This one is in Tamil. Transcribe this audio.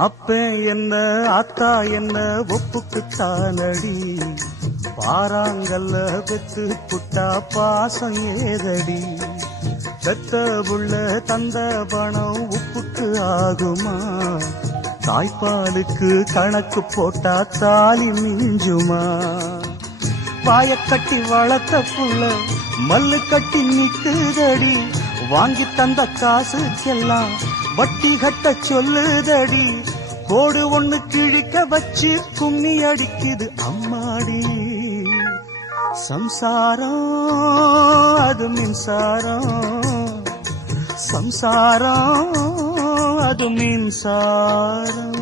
அப்ப என்ன அத்தா என்ன ஒப்புக்குத்தானடி, பாறாங்கல்ல பெத்து புட்டா பாசம் ஏதடி, பெத்த புள்ள தந்த பணம் உப்புக்கு ஆகுமா, தாய்ப்பாலுக்கு கணக்கு போட்டா தாலி மிஞ்சுமா, வாயக்கட்டி வளர்த்த புள்ள மல்லு கட்டி நிக்குதடி, வாங்கி தந்த காசுக்கெல்லாம் வட்டி கட்ட சொல்லுதடி, கோடு ஒண்ணு கிழிக்க வச்சு கும்மி அடிக்குது அம்மாடி, சம்சாரம் அது மின்சாரம், சம்சாரம் அது மின்சாரம்.